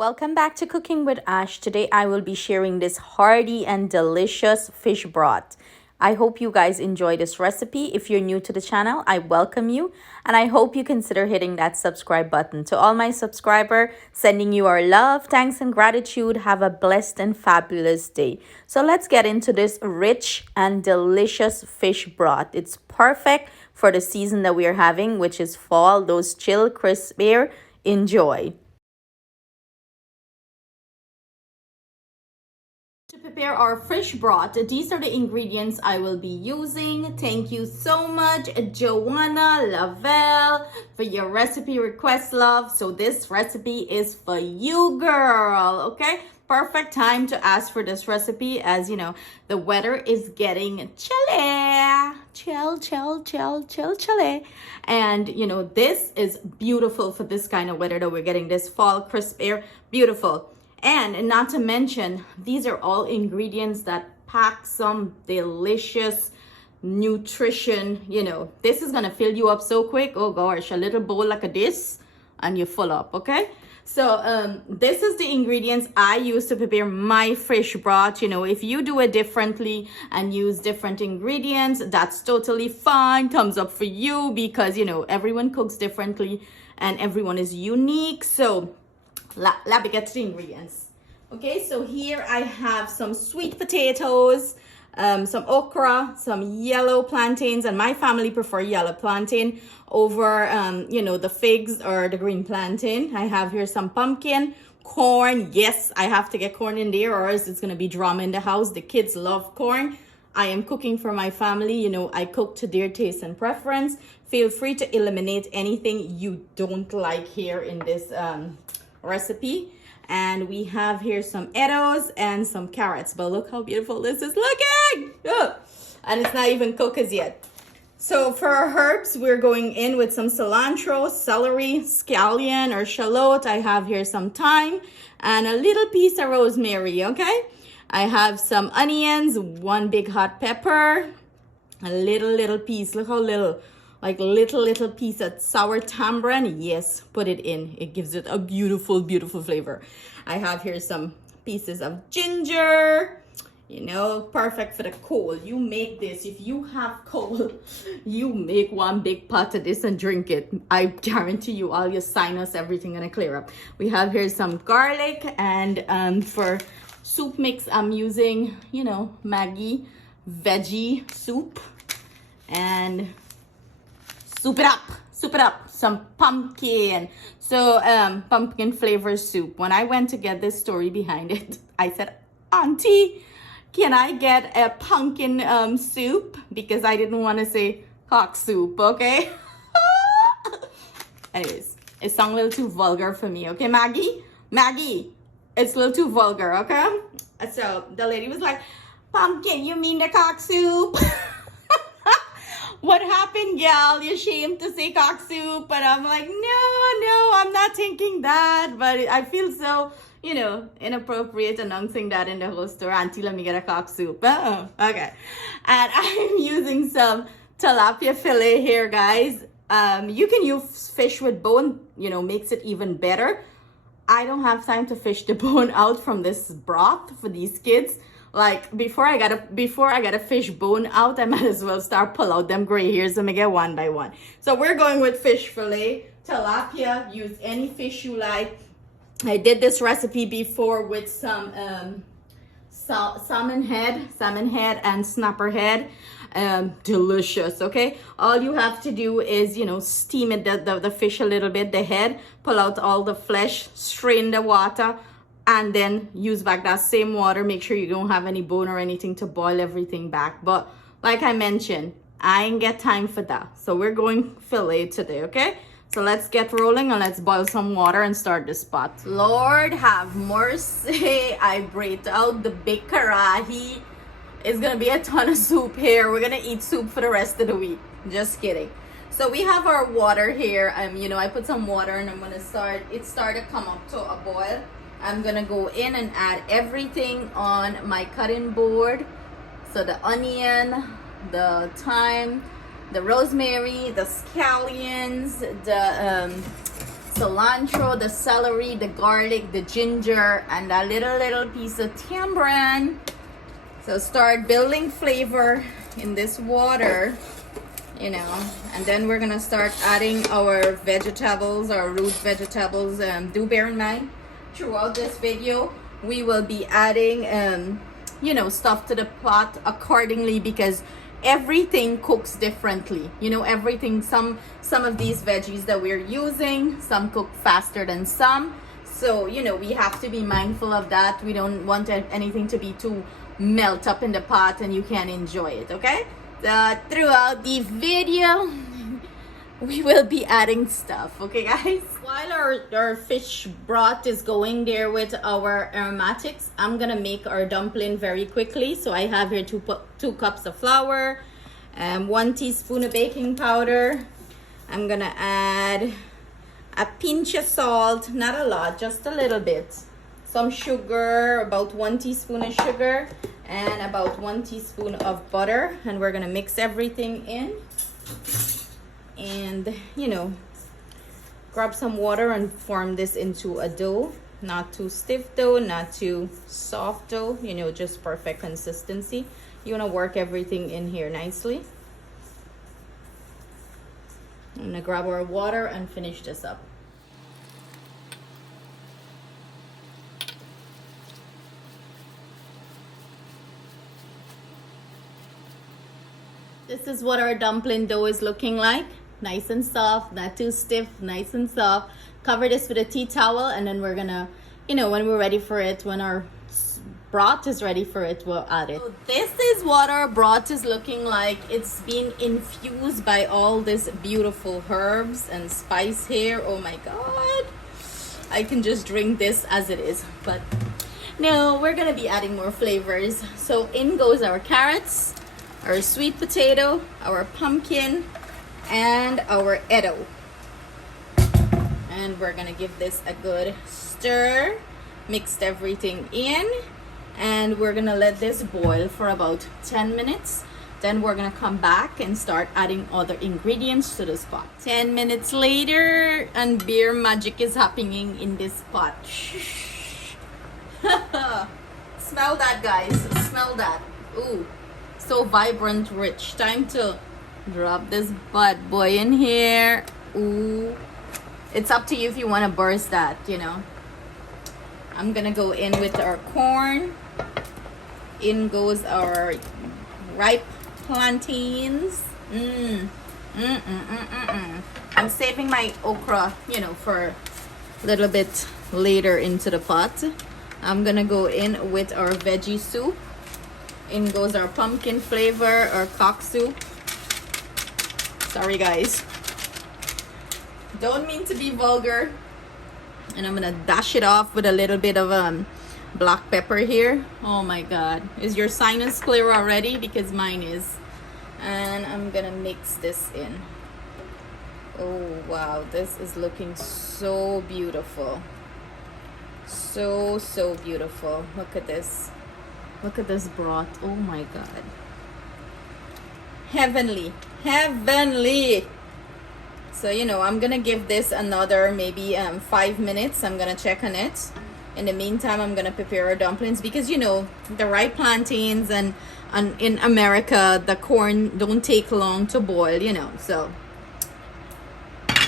Welcome back to Cooking with Ash. Today I will be sharing this hearty and delicious fish broth. I hope you guys enjoy this recipe. If you're new to the channel, I welcome you and I hope you consider hitting that subscribe button. To all my subscribers, sending you our love, thanks and gratitude. Have a blessed and fabulous day. So let's get into this rich and delicious fish broth. It's perfect for the season that we are having, which is fall, those chill, crisp air. Enjoy. To prepare our fish broth, these are the ingredients I will be using. Thank you so much, Joanna Lavelle, for your recipe request, love. So this recipe is for you, girl, okay? Perfect time to ask for this recipe, as you know, the weather is getting chilly. Chilly. And you know, this is beautiful for this kind of weather that we're getting, this fall crisp air, beautiful. And not to mention, these are all ingredients that pack some delicious nutrition. You know, this is gonna fill you up so quick. Oh gosh, a little bowl like this and you're full up, okay? So this is the ingredients I use to prepare my fish broth. You know, if you do it differently and use different ingredients, that's totally fine. Thumbs up for you, because you know, everyone cooks differently and everyone is unique. So let me get to the ingredients. Okay, so here I have some sweet potatoes, some okra, some yellow plantains, and my family prefer yellow plantain over you know, the figs or the green plantain. I have here some pumpkin, corn. Yes, I have to get corn in there or else it's gonna be drama in the house. The kids love corn. I am cooking for my family. You know, I cook to their taste and preference. Feel free to eliminate anything you don't like here in this recipe. And we have here some potatoes and some carrots, but look how beautiful this is looking. Ugh. And it's not even cooked as yet. So for our herbs, we're going in with some cilantro, celery, scallion or shallot. I have here some thyme and a little piece of rosemary. Okay, I have some onions, one big hot pepper, a little piece, look how little, like little piece of sour tamarind. Yes, put it in. It gives it a beautiful flavor. I have here some pieces of ginger. You know, perfect for the cold. You make this, if you have cold, you make one big pot of this and drink it. I guarantee you all your sinus, everything gonna clear up. We have here some garlic, and for soup mix, I'm using, you know, Maggie veggie soup, and soup it up, some pumpkin. So pumpkin flavor soup. When I went to get this story behind it, I said, Auntie, can I get a pumpkin soup? Because I didn't want to say cock soup, okay? Anyways, it sounded a little too vulgar for me, okay, Maggie, it's a little too vulgar, okay? So the lady was like, pumpkin, you mean the cock soup? What happened, gal? You're ashamed to say cock soup? And I'm like, no, I'm not thinking that. But I feel so, you know, inappropriate announcing that in the whole store. Auntie, let me get a cock soup. Okay. And I'm using some tilapia fillet here, guys. You can use fish with bone, you know, makes it even better. I don't have time to fish the bone out from this broth for these kids. Like before I got a fish bone out, I might as well start pull out them gray hairs and make it one by one. So we're going with fish fillet, tilapia. Use any fish you like. I did this recipe before with some salmon head and snapper head. Delicious. Okay, all you have to do is, you know, steam it, the fish a little bit, the head, pull out all the flesh, strain the water, and then use back that same water. Make sure you don't have any bone or anything to boil everything back. But like I mentioned, I ain't get time for that. So we're going fillet today, okay? So let's get rolling and let's boil some water and start this pot. Lord have mercy. I breathed out the big karahi. It's gonna be a ton of soup here. We're gonna eat soup for the rest of the week. Just kidding. So we have our water here. You know, I put some water and I'm gonna start, it started to come up to a boil. I'm gonna go in and add everything on my cutting board. So the onion, the thyme, the rosemary, the scallions, the cilantro, the celery, the garlic, the ginger, and a little piece of tamarind. So start building flavor in this water, you know, and then we're gonna start adding our vegetables, our root vegetables. Do bear in mind, throughout this video, we will be adding, you know, stuff to the pot accordingly, because everything cooks differently. You know, everything, some of these veggies that we're using, some cook faster than some. So, you know, we have to be mindful of that. We don't want anything to be too melt up in the pot and you can't enjoy it, okay? Throughout the video, we will be adding stuff, okay guys? While our fish broth is going there with our aromatics, I'm gonna make our dumpling very quickly. So I have here two cups of flour, 1 teaspoon of baking powder. I'm gonna add a pinch of salt, not a lot, just a little bit. Some sugar, about 1 teaspoon of sugar, and about 1 teaspoon of butter. And we're gonna mix everything in. And, you know, grab some water and form this into a dough. Not too stiff dough, not too soft dough, you know, just perfect consistency. You wanna work everything in here nicely. I'm gonna grab our water and finish this up. This is what our dumpling dough is looking like. Nice and soft, not too stiff, nice and soft. Cover this with a tea towel, and then we're gonna, you know, when we're ready for it, when our broth is ready for it, we'll add it. So this is what our broth is looking like. It's been infused by all these beautiful herbs and spice here. Oh my God. I can just drink this as it is, but no, we're gonna be adding more flavors. So in goes our carrots, our sweet potato, our pumpkin, and our edo. And we're gonna give this a good stir. Mixed everything in, and we're gonna let this boil for about 10 minutes. Then we're gonna come back and start adding other ingredients to this pot. 10 minutes later, and beer magic is happening in this pot. Smell that, guys, smell that. Ooh, so vibrant, rich. Time to drop this bad boy in here. Ooh, it's up to you if you want to burst that, you know. I'm gonna go in with our corn. In goes our ripe plantains. I'm saving my okra, you know, for a little bit later into the pot. I'm gonna go in with our veggie soup. In goes our pumpkin flavor, our cock soup. Sorry guys, don't mean to be vulgar. And I'm gonna dash it off with a little bit of black pepper here. Oh my God, is your sinus clear already? Because mine is. And I'm gonna mix this in. Oh wow, this is looking so beautiful. So beautiful. Look at this. Look at this broth. Oh my God. Heavenly. Heavenly. So, you know, I'm gonna give this another maybe 5 minutes. I'm gonna check on it. In the meantime, I'm gonna prepare our dumplings, because, you know, the ripe plantains and in America, the corn don't take long to boil, you know, so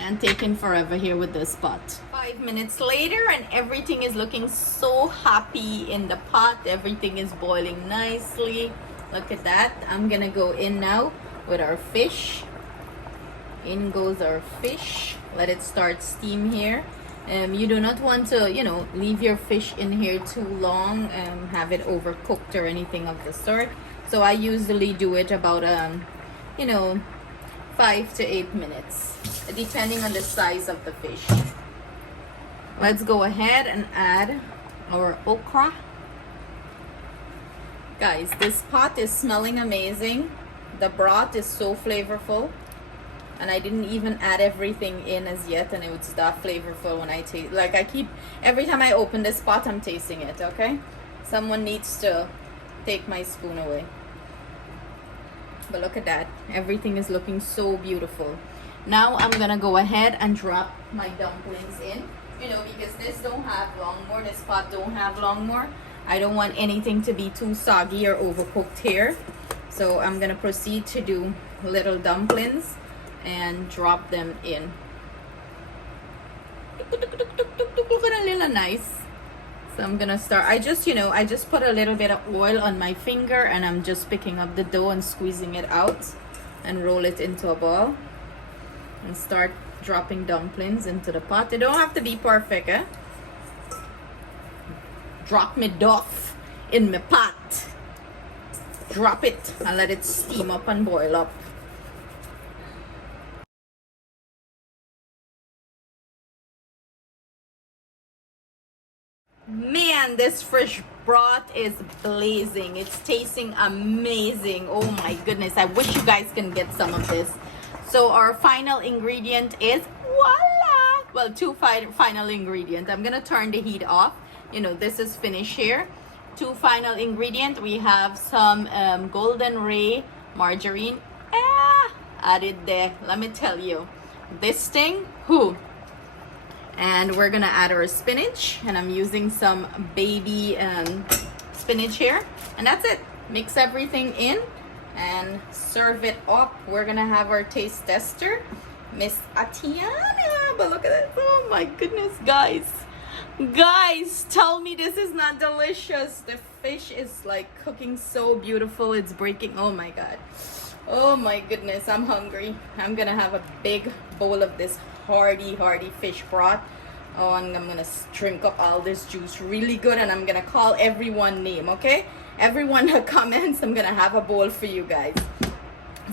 and taking forever here with this pot. 5 minutes later, and everything is looking so happy in the pot. Everything is boiling nicely. Look at that. I'm gonna go in now with our fish. In goes our fish. Let it start steam here. You do not want to, you know, leave your fish in here too long, have it overcooked or anything of the sort. So I usually do it about you know, 5 to 8 minutes, depending on the size of the fish. Let's go ahead and add our okra. Guys, this pot is smelling amazing. The broth is so flavorful. And I didn't even add everything in as yet, and it was that flavorful when I taste. Like, I keep, every time I open this pot, I'm tasting it, okay? Someone needs to take my spoon away. But look at that. Everything is looking so beautiful. Now I'm gonna go ahead and drop my dumplings in, you know, because this don't have long more, this pot don't have long more. I don't want anything to be too soggy or overcooked here. So I'm gonna proceed to do little dumplings and drop them in. Look at a little nice. So I'm gonna start, I just put a little bit of oil on my finger and I'm just picking up the dough and squeezing it out and roll it into a ball and start dropping dumplings into the pot. They don't have to be perfect, eh? Drop me Duff in my pot. Drop it and let it steam up and boil up. Man, this fresh broth is blazing. It's tasting amazing. Oh my goodness, I wish you guys can get some of this. So our final ingredient is voila. Well, two final ingredients. I'm gonna turn the heat off. You know, this is finished here. Two final ingredient. We have some golden ray margarine added there. Let me tell you, this thing, and we're gonna add our spinach, and I'm using some baby spinach here, and that's it. Mix everything in and serve it up. We're gonna have our taste tester, Miss Atiana. But look at this. Oh my goodness, guys, tell me this is not delicious. The fish is like cooking so beautiful. It's breaking. Oh my god, oh my goodness, I'm hungry. I'm gonna have a big bowl of this hearty fish broth. Oh, and I'm gonna drink up all this juice really good, and I'm gonna call everyone name, okay? Everyone that comments, I'm gonna have a bowl for you guys.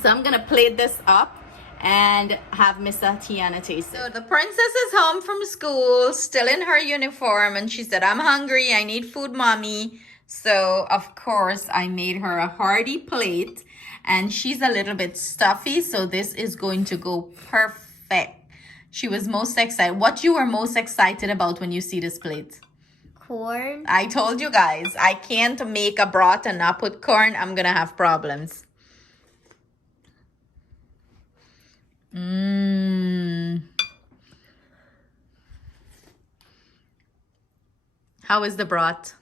So I'm gonna plate this up and have Miss Tiana taste it. So the princess is home from school, still in her uniform, and she said, I'm hungry, I need food, mommy. So of course I made her a hearty plate, and she's a little bit stuffy, so this is going to go perfect. She was most excited. What you were most excited about when you see this plate? Corn. I told you guys, I can't make a broth and not put corn. I'm gonna have problems. How is the broth?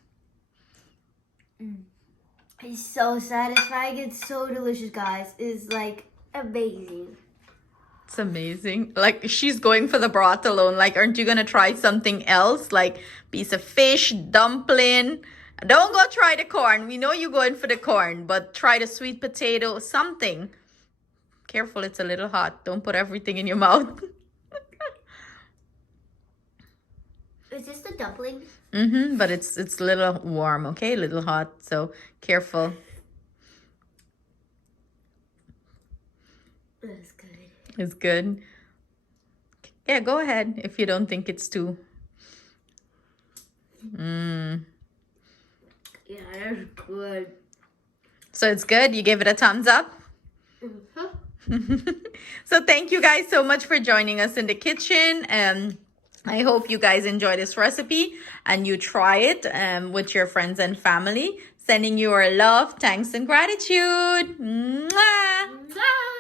It's so satisfying. It's so delicious, guys. It's like amazing. It's amazing. Like, she's going for the broth alone. Like, aren't you gonna try something else? Like piece of fish, dumpling. Don't go try the corn. We know you're going for the corn, but try the sweet potato, something. Careful, it's a little hot. Don't put everything in your mouth. Is this the dumpling? But it's a little warm, okay? A little hot, so careful. That's good. It's good. Yeah, go ahead if you don't think it's too. Yeah, that's good. So it's good? You give it a thumbs up? So thank you guys so much for joining us in the kitchen. I hope you guys enjoy this recipe and you try it with your friends and family. Sending you our love, thanks, and gratitude. Mwah! Mwah!